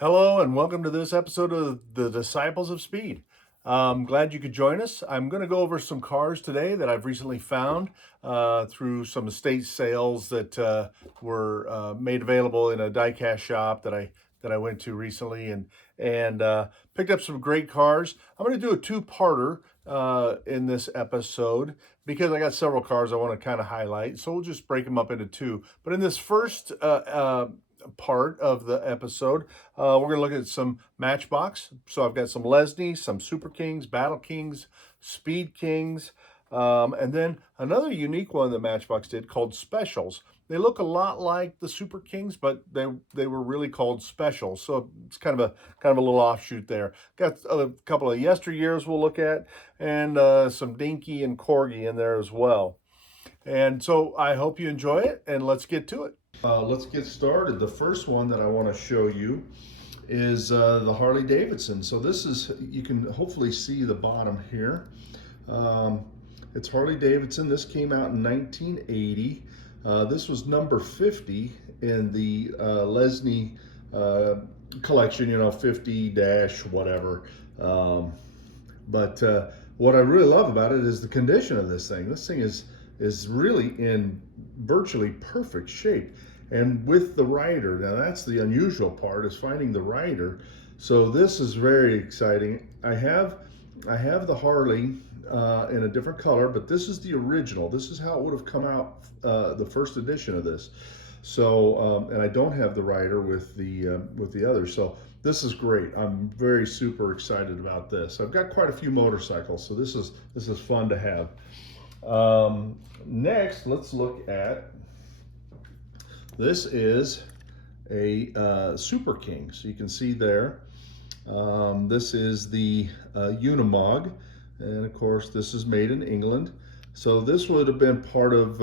Hello and welcome to this episode of the Disciples of Speed. I'm glad you could join us. I'm going to go over some cars today that I've recently found through some estate sales that were made available in a diecast shop that I went to recently, and picked up some great cars. I'm going to do a two-parter in this episode because I got several cars I want to kind of highlight. So we'll just break them up into two. But in this first part of the episode, we're going to look at some Matchbox. So I've got some Lesney, some Super Kings, Battle Kings, Speed Kings, and then another unique one that Matchbox did called Specials. They look a lot like the Super Kings, but they were really called Specials. So it's kind of a little offshoot there. Got a couple of yesteryears we'll look at, and some Dinky and Corgi in there as well. And so I hope you enjoy it, and let's get to it. Let's get started. The first one that I want to show you is the Harley Davidson. So this is, you can hopefully see the bottom here. It's Harley Davidson. This came out in 1980. This was number 50 in the Lesney collection, 50 dash whatever. But what I really love about it is the condition of this thing. This thing is really in virtually perfect shape. And with the rider, now that's the unusual part, is finding the rider. So this is very exciting. I have the Harley in a different color, but this is the original. This is how it would have come out, the first edition of this. So, and I don't have the rider with the others. So this is great. I'm very super excited about this. I've got quite a few motorcycles, so this is fun to have. Next, let's look at, this is a Super King. So you can see there, this is the Unimog, and of course this is made in England. So this would have been part of,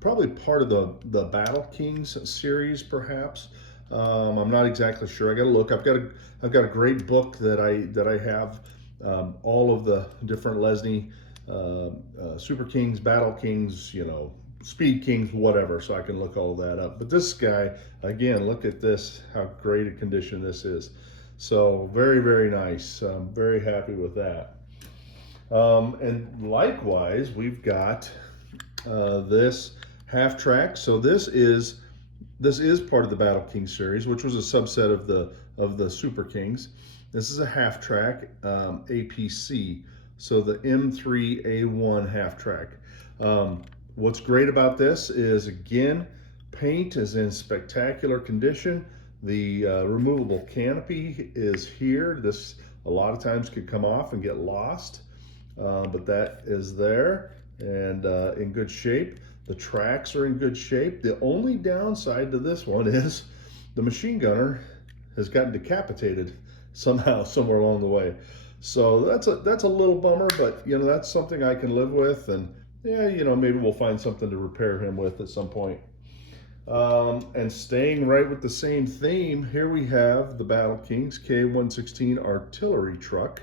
probably part of the Battle Kings series, perhaps. I'm not exactly sure. I got to look. I've got a great book that I have, all of the different Lesney Super Kings, Battle Kings, Speed Kings, whatever, so I can look all that up. But this guy, again, look at this, how great a condition this is. So very, very nice. I'm very happy with that. And likewise, we've got this half track. So this is part of the Battle King series, which was a subset of the Super Kings. This is a half track APC. So the M3A1 half track. What's great about this is, again, paint is in spectacular condition. The removable canopy is here. This a lot of times could come off and get lost, but that is there and in good shape. The tracks are in good shape. The only downside to this one is the machine gunner has gotten decapitated somehow, somewhere along the way. So that's a little bummer, but that's something I can live with, and yeah, maybe we'll find something to repair him with at some point. And staying right with the same theme, here we have the Battle Kings K116 artillery truck.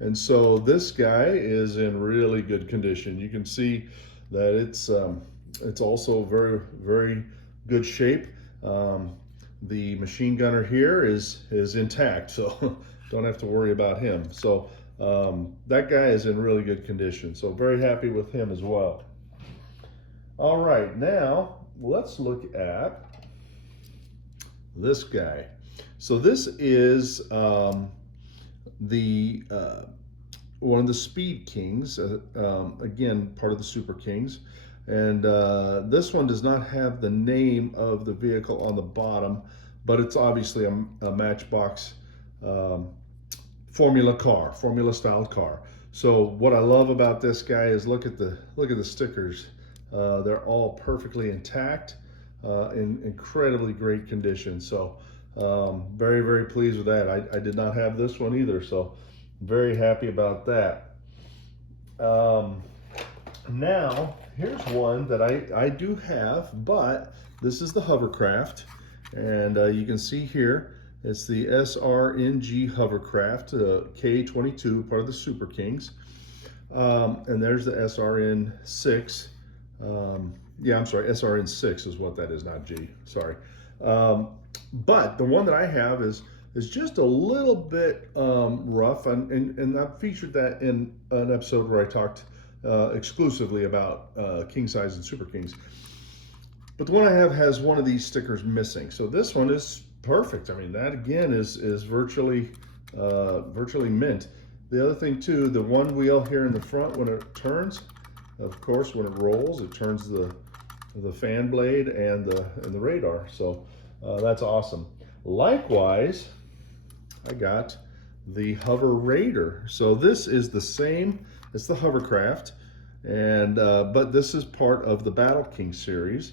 And so this guy is in really good condition. You can see that it's also very, very good shape. The machine gunner here is intact, so don't have to worry about him. So that guy is in really good condition, so very happy with him as well. All right, now let's look at this guy. So this is the one of the Speed Kings, again, part of the Super Kings. And this one does not have the name of the vehicle on the bottom, but it's obviously a Matchbox formula styled car. So what I love about this guy is look at the stickers. They're all perfectly intact, in incredibly great condition. So very, very pleased with that. I did not have this one either, so very happy about that. Now here's one that I do have, but this is the hovercraft, and you can see here it's the SRNG hovercraft, K22, part of the Super Kings. And there's the SRN6. Yeah, I'm sorry, SRN6 is what that is, not G. Sorry. But the one that I have is just a little bit rough, and I've featured that in an episode where I talked exclusively about king size and super kings. But the one I have has one of these stickers missing. So this one is perfect. I mean, that again is virtually mint. The other thing too, the one wheel here in the front, when it turns, of course, when it rolls, it turns the fan blade and the radar. So that's awesome. Likewise, I got the Hover Raider. So this is the same as the Hovercraft, and but this is part of the Battle King series.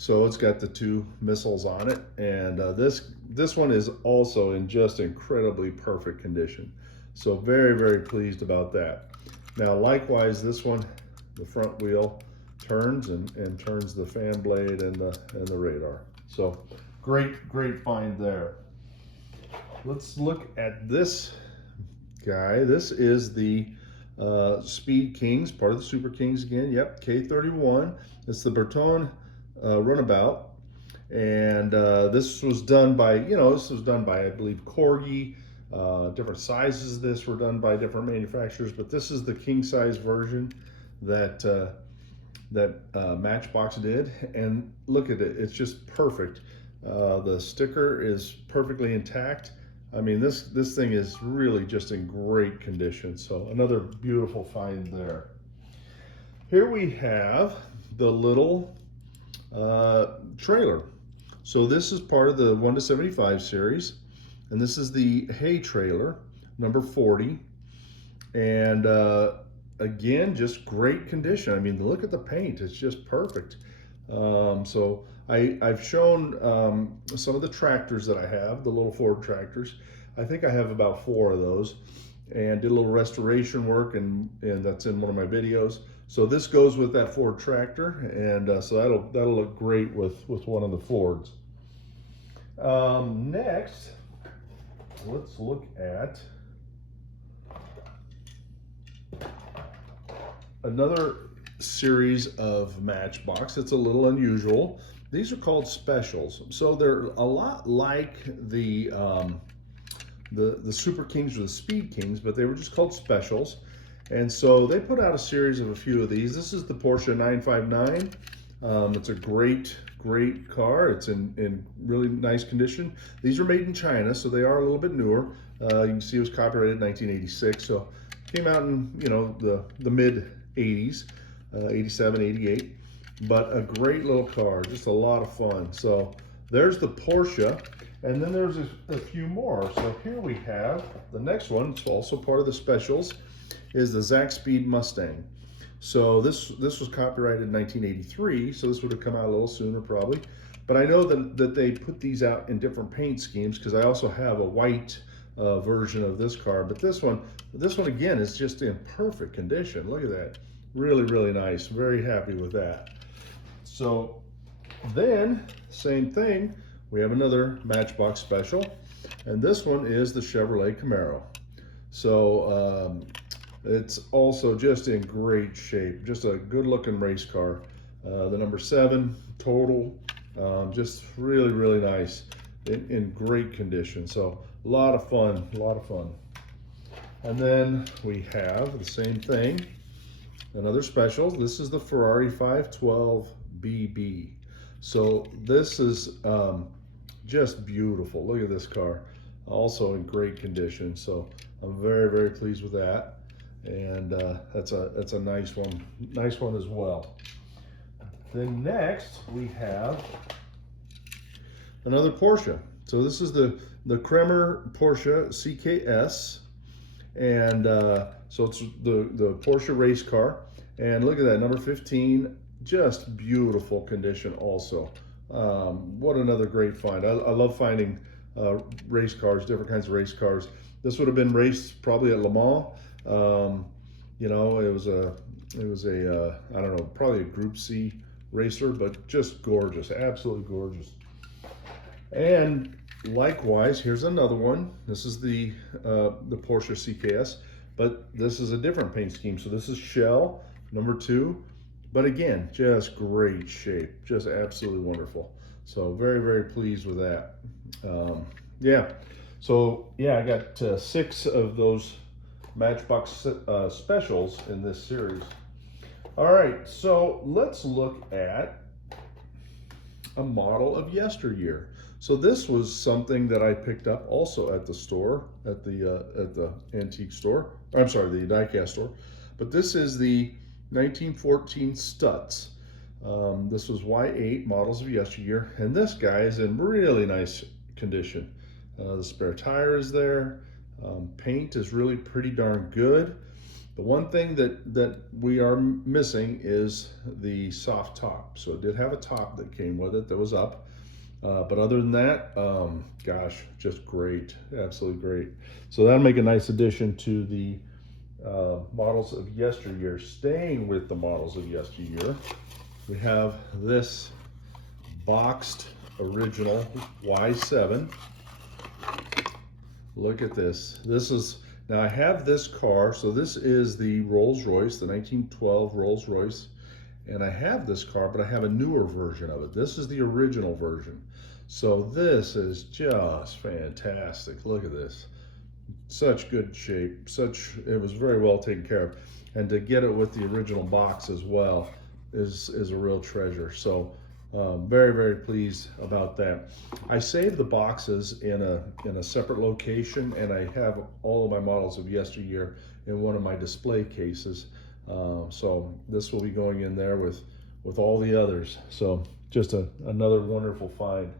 So it's got the 2 missiles on it, and this one is also in just incredibly perfect condition. So very, very pleased about that. Now, likewise, this one, the front wheel turns and turns the fan blade and the radar. So great find there. Let's look at this guy. This is the Speed Kings, part of the Super Kings again. Yep, K31. It's the Bertone runabout, and this was done by, I believe, Corgi. Different sizes of this were done by different manufacturers, but this is the king size version that Matchbox did, and look at it, it's just perfect. The sticker is perfectly intact. I mean, this thing is really just in great condition. So another beautiful find there. Here we have the little trailer. So this is part of the 1 to 75 series, and this is the hay trailer, number 40. And again, just great condition. I mean, look at the paint, it's just perfect. So I've shown some of the tractors that I have, the little Ford tractors. I think I have about 4 of those, and did a little restoration work, and that's in one of my videos. So this goes with that Ford tractor, and so that'll look great with one of the Fords. Next, let's look at another series of Matchbox. It's a little unusual. These are called specials. So they're a lot like the Super Kings or the Speed Kings, but they were just called specials. And so they put out a series of a few of these. This is the Porsche 959. It's a great car. It's in really nice condition. These are made in China, so they are a little bit newer. You can see it was copyrighted in 1986, so came out in the mid 80s, 87, 88. But a great little car, just a lot of fun. So there's the Porsche, and then there's a few more. So here we have the next one. It's also part of the specials, is the Zack Speed Mustang. So this was copyrighted in 1983, so this would have come out a little sooner probably. But I know that they put these out in different paint schemes, because I also have a white version of this car. But this one again is just in perfect condition. Look at that, really nice. Very happy with that. So then, same thing, we have another Matchbox special, and this one is the Chevrolet Camaro. So it's also just in great shape, just a good looking race car. The number 7 total, just really nice, in great condition. So a lot of fun. And then we have the same thing, another special. This is the Ferrari 512 BB. So this is just beautiful. Look at this car, also in great condition. So I'm very pleased with that. And that's a nice one as well. Then next we have another Porsche. So this is the Kremer Porsche CKS, and so it's the Porsche race car. And look at that, number 15, just beautiful condition also. What another great find. I love finding race cars, different kinds of race cars. This would have been raced probably at Le Mans. You know, it was a I don't know, probably a Group C racer, but just gorgeous, absolutely gorgeous. And likewise, here's another one. This is the Porsche CKS, but this is a different paint scheme. So this is Shell, number 2, but again, just great shape, just absolutely wonderful. So very, very pleased with that. Yeah, so yeah, I got 6 of those Matchbox specials in this series. All right, so let's look at a model of yesteryear. So this was something that I picked up also at the store, at the antique store. I'm sorry, the diecast store. But this is the 1914 Stutz. This was Y8 models of yesteryear, and this guy is in really nice condition. The spare tire is there. Paint is really pretty darn good. The one thing that we are missing is the soft top. So it did have a top that came with it that was up. But other than that, gosh, just great, absolutely great. So that'll make a nice addition to the models of yesteryear. Staying with the models of yesteryear, we have this boxed original Y7. Look at this. This is, now I have this car, so this is the Rolls-Royce, the 1912 Rolls-Royce, and I have this car, but I have a newer version of it. This is the original version. So this is just fantastic. Look at this. Such good shape, it was very well taken care of. And to get it with the original box as well is a real treasure. So very, very pleased about that. I saved the boxes in a separate location, and I have all of my models of yesteryear in one of my display cases. So this will be going in there with all the others. So just another wonderful find.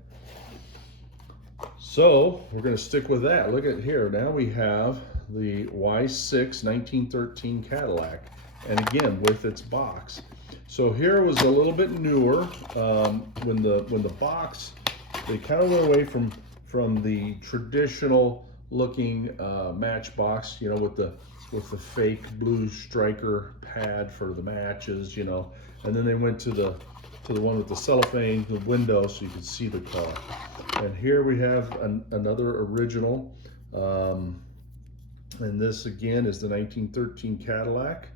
So we're going to stick with that. Look at here. Now we have the Y6 1913 Cadillac, and again with its box. So here was a little bit newer. When the box, they kind of went away from the traditional looking Matchbox, you know, with the fake blue striker pad for the matches, you know, and then they went to the one with the cellophane, the window, so you could see the car. And here we have another original, and this again is the 1913 Cadillac,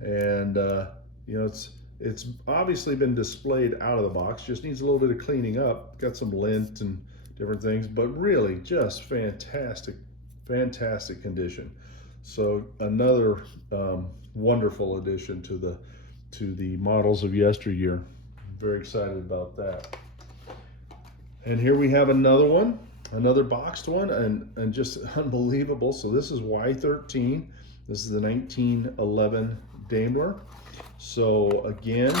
and you know, it's obviously been displayed out of the box, just needs a little bit of cleaning up, got some lint and different things, but really just fantastic condition. So another wonderful addition to the models of yesteryear. Very excited about that. And here we have another one, another boxed one, and just unbelievable. So this is Y13. This is the 1911 Daimler. So again,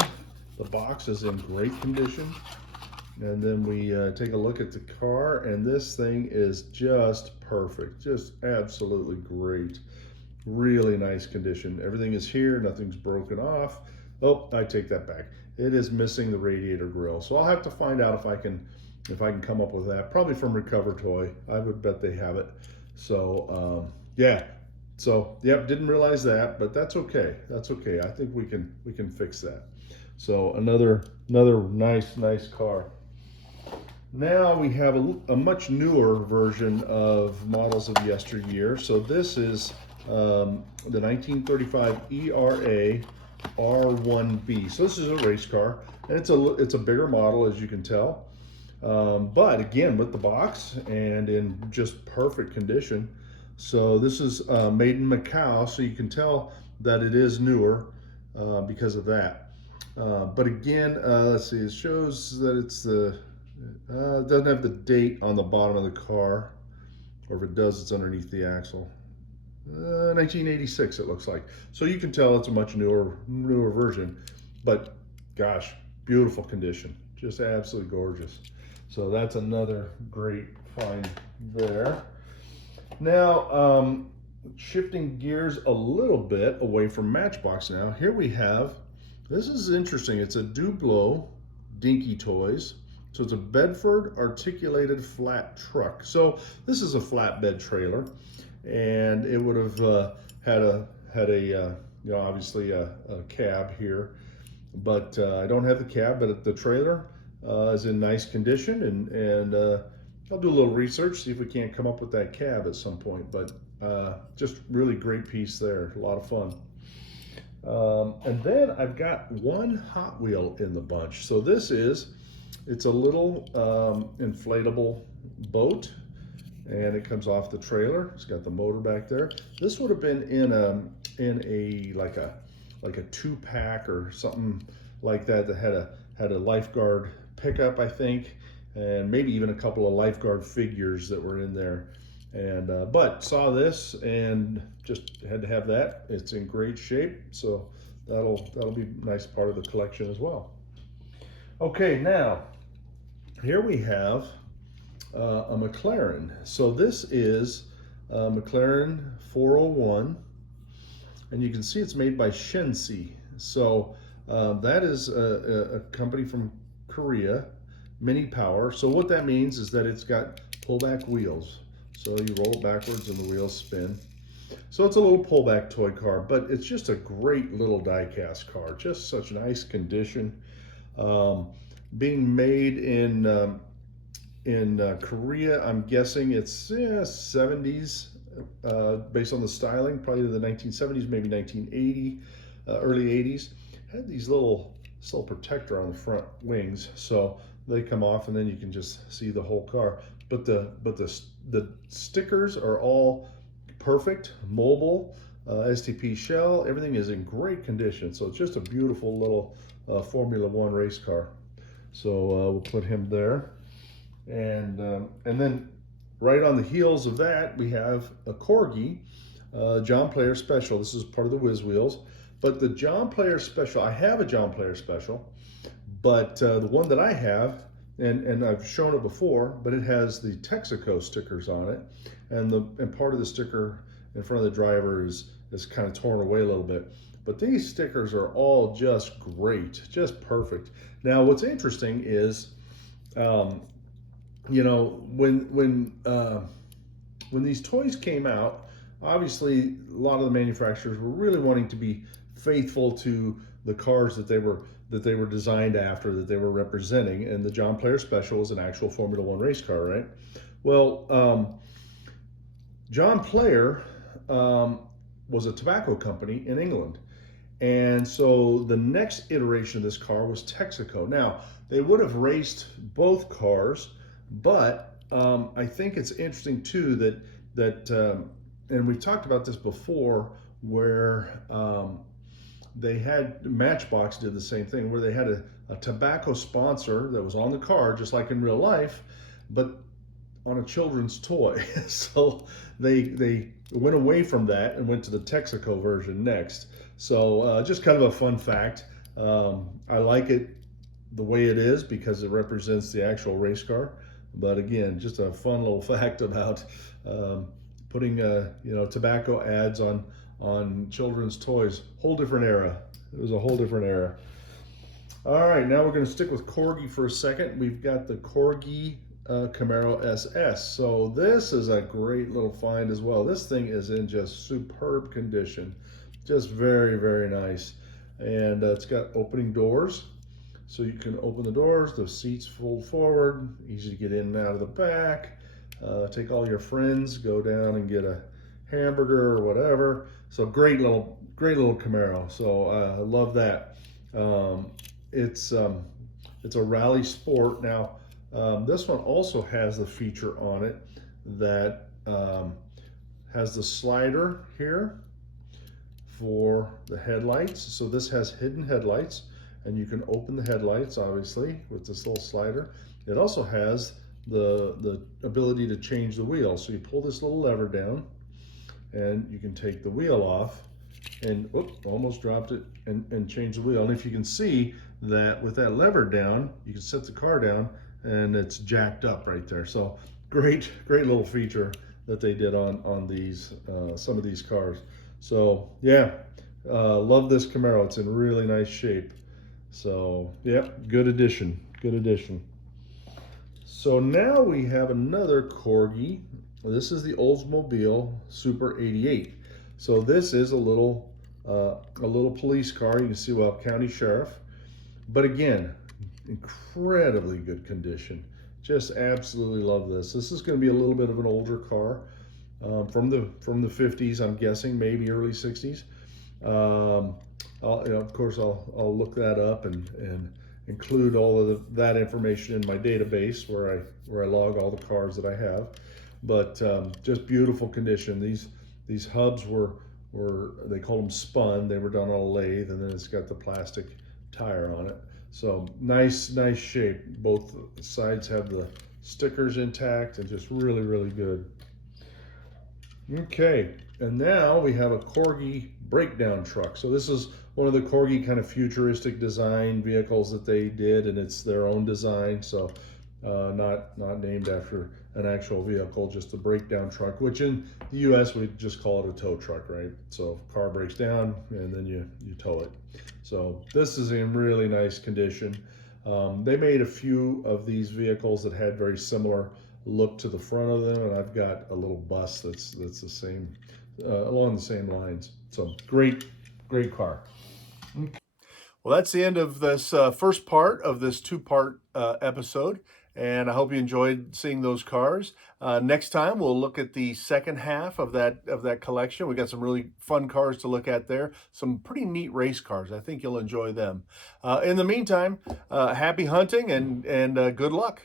the box is in great condition. And then we take a look at the car, and this thing is just perfect, just absolutely great. Really nice condition. Everything is here, nothing's broken off. Oh, I take that back. It is missing the radiator grill. So I'll have to find out if I can come up with that, probably from Recover Toy. I would bet they have it. So yeah, so yep, didn't realize that, but that's okay. That's okay. I think we can fix that. So another nice car. Now we have a much newer version of models of yesteryear. So this is the 1935 ERA R1B. So this is a race car, and it's a bigger model, as you can tell. But again, with the box and in just perfect condition. So this is made in Macau, so you can tell that it is newer because of that. But again, let's see, it shows that it's it doesn't have the date on the bottom of the car, or if it does, it's underneath the axle. 1986 it looks like. So you can tell it's a much newer version, but gosh, beautiful condition, just absolutely gorgeous. So that's another great find there. Now, shifting gears a little bit away from Matchbox now, here we have, this is interesting, it's a Duplo Dinky Toys. So it's a Bedford articulated flat truck. So this is a flatbed trailer, and it would have had a you know, obviously a cab here, but I don't have the cab, but the trailer is in nice condition, and I'll do a little research, see if we can't come up with that cab at some point, but just really great piece there, a lot of fun. And then I've got one Hot Wheel in the bunch. So this is It's a little inflatable boat, and it comes off the trailer. It's got the motor back there. This would have been in a like a 2-pack or something like that that had a lifeguard pickup, I think, and maybe even a couple of lifeguard figures that were in there. And but saw this and just had to have that. It's in great shape, so that'll be a nice part of the collection as well. Okay, now here we have a McLaren. So this is a McLaren 401, and you can see it's made by Shensi. So that is a company from Korea, Mini Power. So what that means is that it's got pullback wheels. So you roll it backwards and the wheels spin. So it's a little pullback toy car, but it's just a great little die-cast car. Just such nice condition. Being made in Korea, I'm guessing it's 70s, based on the styling, probably the 1970s, maybe 1980, early 80s. Had these little protector on the front wings, so they come off and then you can just see the whole car. But the stickers are all perfect, mobile, STP shell, everything is in great condition. So it's just a beautiful little Formula One race car. So we'll put him there. And then right on the heels of that, we have a Corgi, John Player Special. This is part of the Whiz Wheels. But the John Player Special, I have a John Player Special, but the one that I have, and I've shown it before, but it has the Texaco stickers on it, and part of the sticker in front of the driver is kind of torn away a little bit. But these stickers are all just great, just perfect. Now, what's interesting is, you know, when these toys came out, obviously a lot of the manufacturers were really wanting to be faithful to the cars that they were designed after, that they were representing, and the John Player Special is an actual Formula One race car, right? Well, John Player was a tobacco company in England, and so the next iteration of this car was Texaco. Now, they would have raced both cars, but I think it's interesting too that and we've talked about this before, where they had, Matchbox did the same thing, where they had a tobacco sponsor that was on the car, just like in real life, but on a children's toy. So they went away from that and went to the Texaco version next. So just kind of a fun fact. I like it the way it is because it represents the actual race car. But again, just a fun little fact about putting tobacco ads on children's toys. Whole different era. It was a whole different era. All right, now we're going to stick with Corgi for a second. We've got the Corgi Camaro SS. So this is a great little find as well. This thing is in just superb condition. Just very, very nice. And it's got opening doors. So you can open the doors, the seats fold forward, easy to get in and out of the back. Take all your friends, go down and get a hamburger or whatever. So great little Camaro. So I love that. It's a rally sport. Now this one also has the feature on it that has the slider here for the headlights. So this has hidden headlights, and you can open the headlights obviously with this little slider. It also has the ability to change the wheel. So you pull this little lever down and you can take the wheel off and almost dropped it, and change the wheel. And if you can see that with that lever down, you can set the car down and it's jacked up right there. So great little feature that they did on these some of these cars. So yeah, love this Camaro. It's in really nice shape. So yeah, good addition. So now we have another Corgi. This is the Oldsmobile Super 88. So this is a little police car. You can see, well, county sheriff, but again, incredibly good condition. Just absolutely love this. This is going to be a little bit of an older car, from the 50s, I'm guessing, maybe early 60s. Of course, I'll look that up and include all of that information in my database where I log all the cars that I have. But just beautiful condition. These hubs were they call them spun. They were done on a lathe, and then it's got the plastic tire on it. So nice shape. Both sides have the stickers intact and just really good. Okay, and now we have a Corgi breakdown truck. So this is one of the Corgi kind of futuristic design vehicles that they did, and it's their own design. So not named after an actual vehicle, just a breakdown truck, which in the US we just call it a tow truck, right? So car breaks down and then you tow it. So this is in really nice condition. They made a few of these vehicles that had very similar look to the front of them, and I've got a little bus that's the same, along the same lines. So great car. Well, that's the end of this first part of this two-part episode, and I hope you enjoyed seeing those cars. Next time, we'll look at the second half of that collection. We got some really fun cars to look at there, some pretty neat race cars. I think you'll enjoy them. In the meantime, happy hunting and good luck.